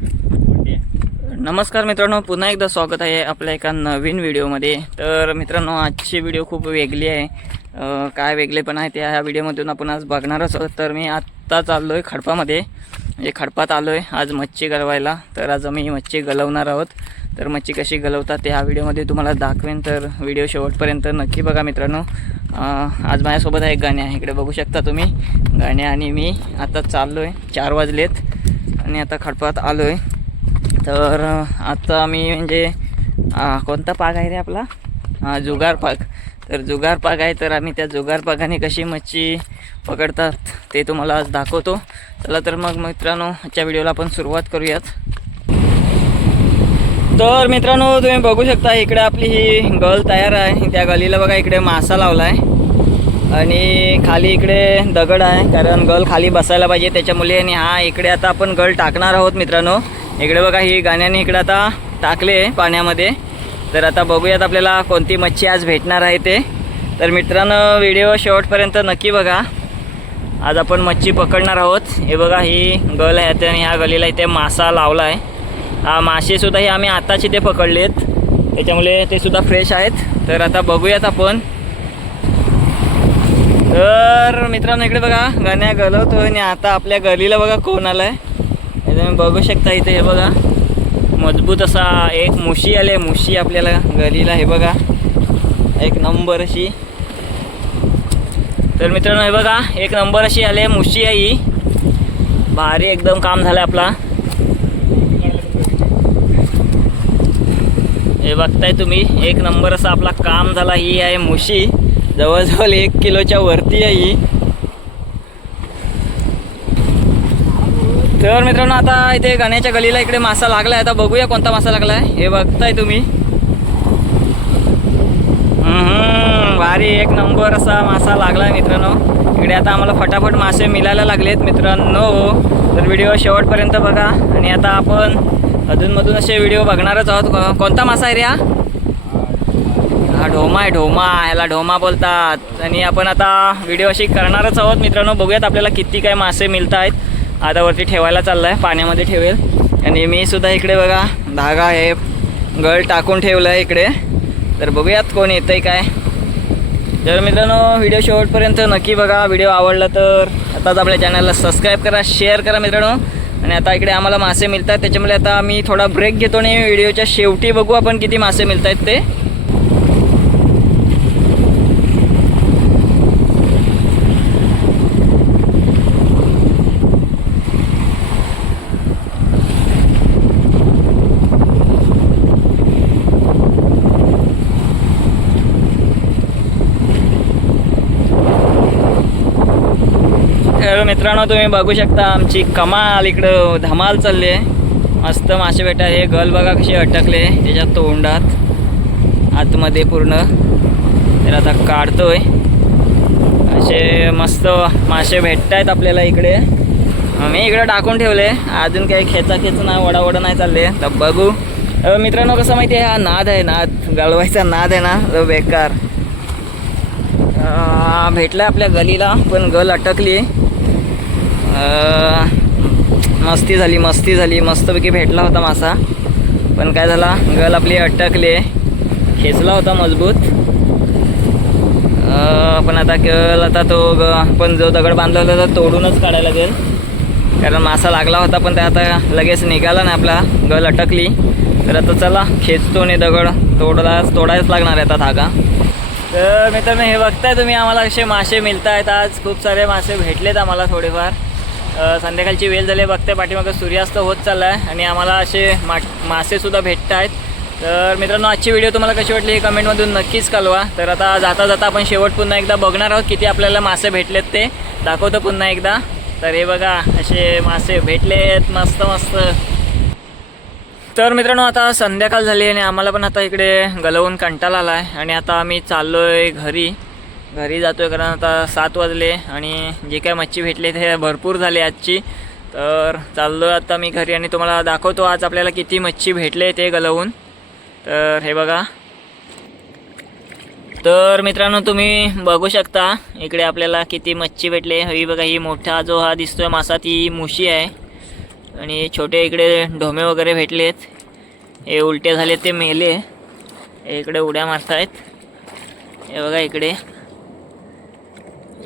नमस्कार मित्रांनो पुन्हा एकदा स्वागत आहे आपल्या एका नवीन व्हिडिओमध्ये. तर मित्रांनो आजची व्हिडिओ खूप वेगळी आहे. काय वेगळे पण आहे ते ह्या व्हिडिओमधून आपण आज बघणारच आहोत. तर मी आत्ता चाललो आहे खडपामध्ये. म्हणजे खडपात आलो आहे आज मच्छी गलवायला तर आज आम्ही मच्छी गलवणार आहोत. तर मच्छी कशी गलवतात ते ह्या व्हिडिओमध्ये तुम्हाला दाखवेन. तर व्हिडिओ शेवटपर्यंत नक्की बघा मित्रांनो. आज माझ्यासोबत आहे गाणे आहे. इकडे बघू शकता तुम्ही. गाणे आणि मी आता चाललो आहे चार वाजलेत. आणि आता खडपात आलो आहे तर आता मी म्हणजे कोणता पाग आहे रे आपला? हा जुगार पाग तर जुगार पाग आहे तर आम्ही त्या जुगार पागाने कशी मच्छी पकडतात ते तुम्हाला आज दाखवतो. चला तर मग मित्रांनो आजच्या व्हिडिओला आपण सुरुवात करूयात. तर मित्रांनो तुम्ही बघू शकता इकडे आपली ही गल तयार आहे. त्या गलीला बघा इकडे मासा लावला आहे आणि खाली इकडे दगड आहे कारण गल खाली बसायला पाहिजे त्याच्यामुळे आणि हा इकडे आता आपण गल टाकणार आहोत मित्रांनो. इकडे बघा ही गाण्याने इकडे आता टाकले पाण्यामध्ये. तर आता बघूयात आपल्याला कोणती मच्छी आज भेटणार आहे ते. तर मित्रांनो व्हिडिओ शेवटपर्यंत नक्की बघा. आज आपण मच्छी पकडणार आहोत. हे बघा ही गल आहे आणि ह्या गलीला इथे मासा लावला आहे हा मासेसुद्धा हे आम्ही आताच इथे पकडलेत. त्याच्यामुळे ते सुद्धा फ्रेश आहेत. तर आता बघूयात आपण. मित्रांनो इकडे बघा गण्या गलवतो आणि आता आपल्या गलीला बघा कोण आलाय. हे तुम्ही बघू शकता इथे हे बघा. मजबूत असा एक मुशी आले मुशी आपल्याला गलीला हे बघा. एक नंबर अशी. तर मित्रांनो हे बघा एक नंबर अशी आले मुशी आहे ही. भारी एकदम काम झालं आपला. हे बघताय तुम्ही एक नंबर असा आपला काम झाला ही आहे मुशी. जवळजवळ एक किलोच्या वरती आहे ही. तर मित्रांनो आता इथे गाण्याच्या गलीला इकडे मासा लागला आहे आता बघूया कोणता मासा लागला आहे हे बघताय तुम्ही. भारी एक नंबर असा मासा लागलाय मित्रांनो. इकडे आता आम्हाला फटाफट मासे मिळायला लागलेत मित्रांनो. तर व्हिडिओ शेवटपर्यंत बघा. आणि आता आपण अधूनमधून असे व्हिडिओ बघणारच आहोत. कोणता मासा आहे रे हा? हा ढोमा आहे ढोमा. याला ढोमा बोलतात. आणि आपण आता व्हिडिओ अशी करणारच आहोत मित्रांनो. बघूयात आपल्याला किती काय मासे मिळत आहेत आता वरती ठेवायला चाललं आहे पाण्यामध्ये ठेवेल. आणि मी सुद्धा इकडे बघा धागा आहे गळ टाकून ठेवलं आहे इकडे. तर बघूयात कोण येतं आहे काय. तर मित्रांनो व्हिडिओ शेवटपर्यंत नक्की बघा व्हिडिओ आवडला तर आताच आपल्या चॅनलला सबस्क्राईब करा शेअर करा मित्रांनो. आणि आता इकडे आम्हाला मासे मिळतात त्याच्यामुळे आता आम्ही थोडा ब्रेक घेतो आणि व्हिडिओच्या शेवटी बघू आपण किती मासे मिळत आहेत ते. तर मित्रांनो तुम्ही बघू शकता आमची कमाल इकडं धमाल चालली आहे. मस्त मासे भेटा हे गल बघा कशी अटकले त्याच्या तोंडात आतमध्ये पूर्ण. तर आता काढतोय. असे मस्त मासे भेटत आहेत आपल्याला इकडे. मी इकडे टाकून ठेवले. अजून काही खेचा खेच नाही वडावडा नाही चालले तर बघू. मित्रांनो कसं माहिती आहे? हा नाद आहे नाद गळवायचा नाद आहे ना तो बेकार. भेटला आपल्या गलीला पण गल अटकली आहे. मस्ती झाली मस्ती झाली. मस्तपैकी भेटला होता मासा. पण काय झाला? गल आपली अटकली. खेचला होता मजबूत. पण आता गल आता तो ग पण जो दगड बांधला होता तो तोडूनच काढायला लागेल. कारण मासा लागला होता पण ते आता लगेच निघाला नाही आपला. गल अटकली. तर आता चला खेचतो नाही दगड तोडलाच तोडायच लागणार आहे आता धागा. तर मित्रांनो हे बघताय तुम्ही आम्हाला असे मासे मिळत आहेत आज? खूप सारे मासे भेटलेत आम्हाला थोडेफार. संध्याकाळची वेळ झाली बघते पाठीमागं सूर्यास्त होत चालला आहे आणि आम्हाला असे मा मासेसुद्धा भेटत आहेत. तर मित्रांनो आजची व्हिडिओ तुम्हाला कशी वाटली हे कमेंटमधून नक्कीच कळवा. तर आता जाता जाता आपण शेवट पुन्हा एकदा बघणार आहोत किती आपल्याला मासे भेटलेत ते. दाखवतो पुन्हा एकदा. तर हे बघा असे मासे भेटलेत मस्त मस्त तर मित्रांनो आता संध्याकाळ झाली आणि आम्हाला पण आता इकडे गलवून कंटाळा आला आहे आणि आता आम्ही चाललो आहे घरी. घरी जातो आहे कारण आता सात वाजले आणि जे काय मच्छी भेटले ते भरपूर झाले आजची. तर चाललो आहे आता मी घरी आणि तुम्हाला दाखवतो आज आपल्याला किती मच्छी भेटले ते गलवून. तर हे बघा. तर मित्रांनो तुम्ही बघू शकता इकडे आपल्याला किती मच्छी भेटले. ही बघा ही मोठा जो हा दिसतोय मासा ती मुशी आहे. आणि छोटे इकडे ढोमे वगैरे भेटलेत. हे उलटे झाले ते मेले. इकडे उड्या मारतायत. हे बघा इकडे.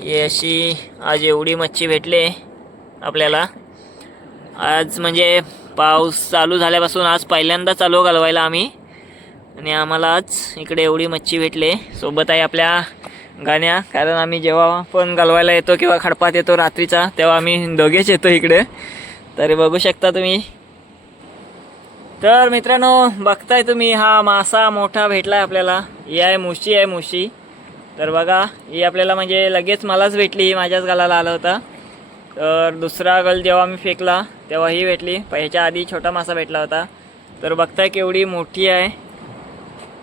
अशी आज एवढी मच्छी भेटले आपल्याला. आज म्हणजे पाऊस चालू झाल्यापासून आज पहिल्यांदा चालू घालवायला आम्ही. आणि आम्हाला आज इकडे एवढी मच्छी भेटले. सोबत आहे आपल्या गाण्या. कारण आम्ही जेव्हा पण गलवायला येतो किंवा खडपात येतो रात्रीचा तेव्हा आम्ही दोघेच येतो इकडे. तरी बघू शकता तुम्ही. तर मित्रांनो बघताय तुम्ही हा मासा मोठा भेटला आहे आपल्याला. ही आहे मुशी आहे मुशी. तर बघा ही आपल्याला म्हणजे लगेच मलाच भेटली ही माझ्याच गालाला आला होता. तर दुसरा गल जेव्हा मी फेकला तेव्हा ही भेटली. प- ह्याच्या आधी छोटा मासा भेटला होता. तर बघताय केवढी मोठी आहे.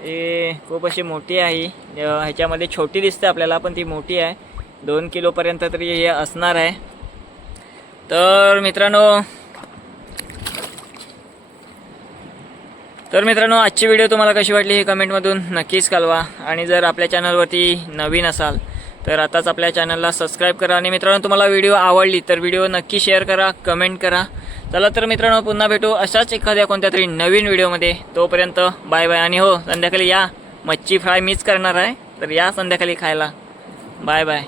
हे खूप अशी मोठी आहे ही. ह्याच्यामध्ये छोटी दिसते आपल्याला पण ती मोठी आहे. दोन किलोपर्यंत तरी हे असणार आहे. तर मित्रांनो तर मित्रांनो आजची व्हिडिओ तुम्हाला कशी वाटली हे कमेंटमधून नक्कीच कळवा. आणि जर आपल्या चॅनलवरती नवीन असाल तर आताच आपल्या चॅनलला सबस्क्राईब करा. आणि मित्रांनो तुम्हाला व्हिडिओ आवडली तर व्हिडिओ नक्की शेअर करा कमेंट करा. चला तर मित्रांनो पुन्हा भेटू अशाच एखाद्या कोणत्या तरी नवीन व्हिडिओमध्ये तोपर्यंत बाय बाय आणि हो संध्याकाळी या मच्छी फ्राय मीच करणार आहे तर या संध्याकाळी खायला. Bye bye